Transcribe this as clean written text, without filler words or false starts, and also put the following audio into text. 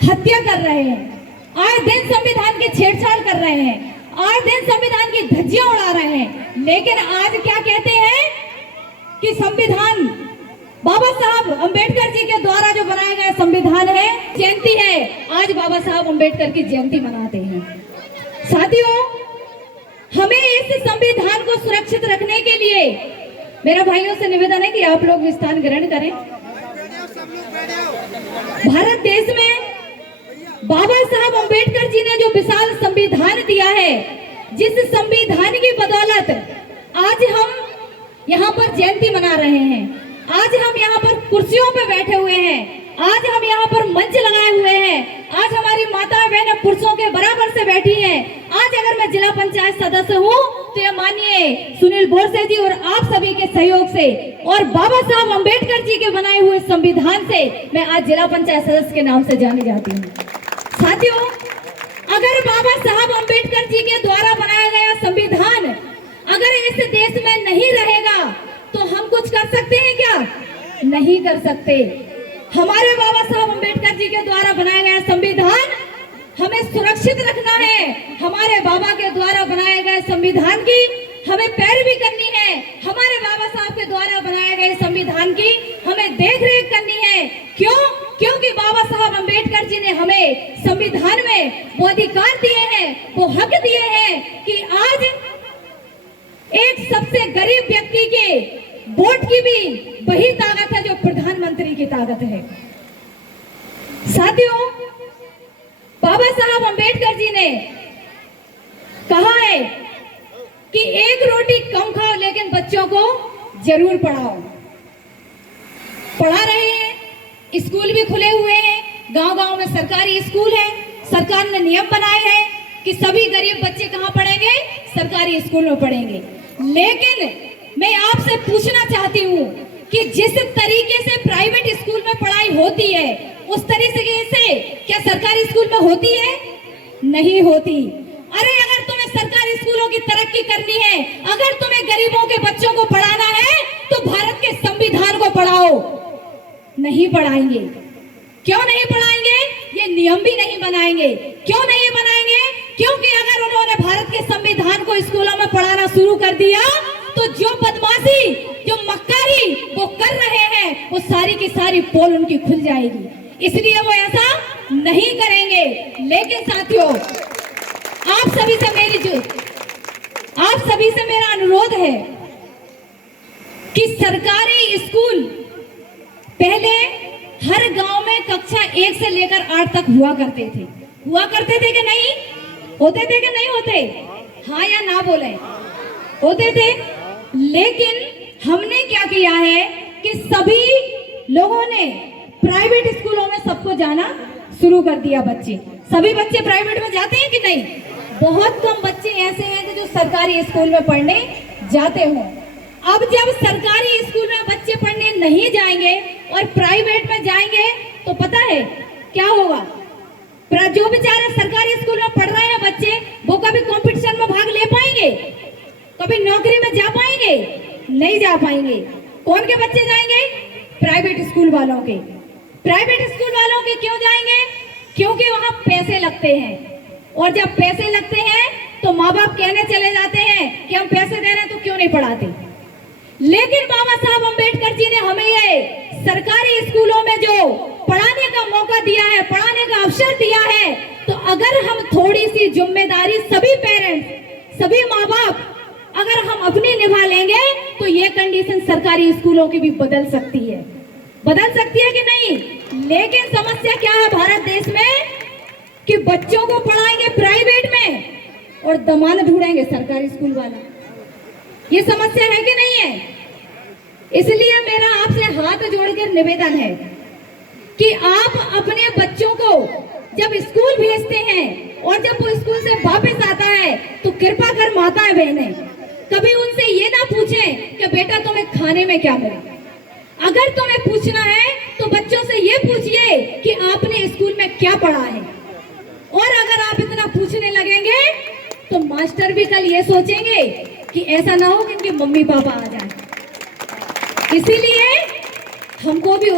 हत्या कर रहे हैं, आए दिन संविधान की छेड़छाड़ कर रहे हैं, आए दिन संविधान की धज्जियां उड़ा रहे हैं। लेकिन आज क्या कहते हैं कि संविधान बाबा साहब अंबेडकर जी के द्वारा जो बनाया गया संविधान है, जयंती है, आज बाबा साहब अंबेडकर की जयंती मनाते हैं। साथियों, हमें इस संविधान को सुरक्षित रखने के लिए मेरा भाइयों से निवेदन है कि आप लोग स्थान ग्रहण करें। भारत देश में बाबा साहब अंबेडकर जी ने जो विशाल संविधान दिया है, जिस संविधान की बदौलत आज हम यहाँ पर जयंती मना रहे हैं, आज हम यहाँ पर कुर्सियों पे बैठे हुए हैं, आज हम यहाँ पर मंच लगाए हुए हैं, आज हमारी माता बहनें पुरुषों के बराबर से बैठी हैं। आज अगर मैं जिला पंचायत सदस्य हूँ तो ये माननीय सुनील बोरसे जी और आप सभी के सहयोग से और बाबा साहब अंबेडकर जी के बनाए हुए संविधान से मैं आज जिला पंचायत सदस्य के नाम से जानी जाती हूँ। साथियों, अगर बाबा साहब अंबेडकर जी के द्वारा बनाया गया संविधान अगर इस देश में नहीं रहेगा तो हम कुछ कर सकते हैं क्या? नहीं कर सकते। हमारे बाबा साहब अंबेडकर जी के द्वारा बनाया गया संविधान हमें सुरक्षित रखना है। हमारे बाबा के द्वारा बनाए गए संविधान की हमें पैरवी करनी है। हमारे बाबा साहब के द्वारा बनाए गए संविधान की हमें देखरेख करनी है। क्यों? क्योंकि बाबा साहब अंबेडकर जी ने हमें संविधान में वो अधिकार दिए हैं, वो हक दिए हैं कि आज एक सबसे गरीब व्यक्ति के वोट की भी वही ताकत है जो प्रधानमंत्री की ताकत है। साथियों, बाबा साहब अंबेडकर जी ने कहा है कि एक रोटी कम खाओ लेकिन बच्चों को जरूर पढ़ाओ। पढ़ा रहे हैं, स्कूल भी खुले हुए हैं, गांव-गांव में सरकारी स्कूल है। सरकार ने नियम बनाए हैं कि सभी गरीब बच्चे कहां पढ़ेंगे? सरकारी स्कूल में पढ़ेंगे। लेकिन मैं आपसे पूछना चाहती हूँ कि जिस तरीके से प्राइवेट स्कूल में पढ़ाई होती है उस तरीके से क्या सरकारी स्कूल में होती है? नहीं होती। अरे अगर तुम्हें सरकारी स्कूलों की तरक्की करनी है, अगर तुम्हें गरीबों के बच्चों को पढ़ाना है तो भारत के संविधान को पढ़ाओ। नहीं पढ़ाएंगे। क्यों नहीं पढ़ाएंगे? ये नियम भी नहीं बनाएंगे। क्यों नहीं बनाएंगे? क्योंकि अगर उन्होंने भारत के संविधान को स्कूलों में पढ़ाना शुरू कर दिया तो जो बदमाशी, जो मक्कारी वो कर रहे हैं वो सारी की सारी पोल उनकी खुल जाएगी। इसलिए वो ऐसा नहीं करेंगे। लेकिन साथियों, आप सभी से मेरा अनुरोध है कि सरकारी स्कूल पहले हर गांव में कक्षा 1 से लेकर 8 तक हुआ करते थे कि नहीं होते थे? कि नहीं होते? हाँ या ना बोले? होते थे। लेकिन हमने क्या किया है कि सभी लोगों ने प्राइवेट स्कूलों में सबको जाना शुरू कर दिया। सभी बच्चे प्राइवेट में जाते हैं कि नहीं? बहुत कम बच्चे ऐसे हैं कि जो सरकारी स्कूल में पढ़ने जाते हों। अब जब सरकारी स्कूल में बच्चे पढ़ने नहीं जाएंगे और प्राइवेट में जाएंगे तो पता है क्या होगा? जो बेचारे सरकारी स्कूल में पढ़ रहे हैं बच्चे, वो कभी कंपटीशन में भाग ले पाएंगे? कभी नौकरी में जा पाएंगे? नहीं जा पाएंगे। कौन के बच्चे जाएंगे? प्राइवेट स्कूल वालों के। प्राइवेट स्कूल वालों के क्यों जाएंगे? क्योंकि वहां पैसे लगते हैं, और जब पैसे लगते हैं तो माँ बाप कहने चले जाते हैं कि हम पैसे दे रहे हैं तो क्यों नहीं पढ़ाते। लेकिन बाबा साहब अंबेडकर जी ने हमें ये सरकारी स्कूलों में जो पढ़ाने का मौका दिया है, पढ़ाने का अवसर दिया है, तो अगर हम थोड़ी सी जिम्मेदारी सभी पेरेंट्स, सभी माँ बाप अगर हम अपनी निभा लेंगे तो ये कंडीशन सरकारी स्कूलों की भी बदल सकती है कि नहीं? लेकिन समस्या क्या है भारत देश में कि बच्चों को पढ़ाएंगे प्राइवेट में और दमान ढूंढेंगे सरकारी स्कूल वाला। ये समस्या है कि नहीं है? इसलिए मेरा आपसे हाथ जोड़कर निवेदन है कि आप अपने बच्चों को जब स्कूल भेजते हैं और जब वो स्कूल से वापस आता है तो कृपा कर माताएं बहनें कभी उनसे ये ना पूछें कि बेटा तुम्हें खाने में क्या मिला। अगर तुम्हें पूछना है तो बच्चों से ये पूछिए कि आपने स्कूल में क्या पढ़ा है। और अगर आप इतना पूछने लगेंगे तो मास्टर भी कल ये सोचेंगे कि ऐसा ना हो कि इनके मम्मी पापा आ जाए। इसीलिए हमको भी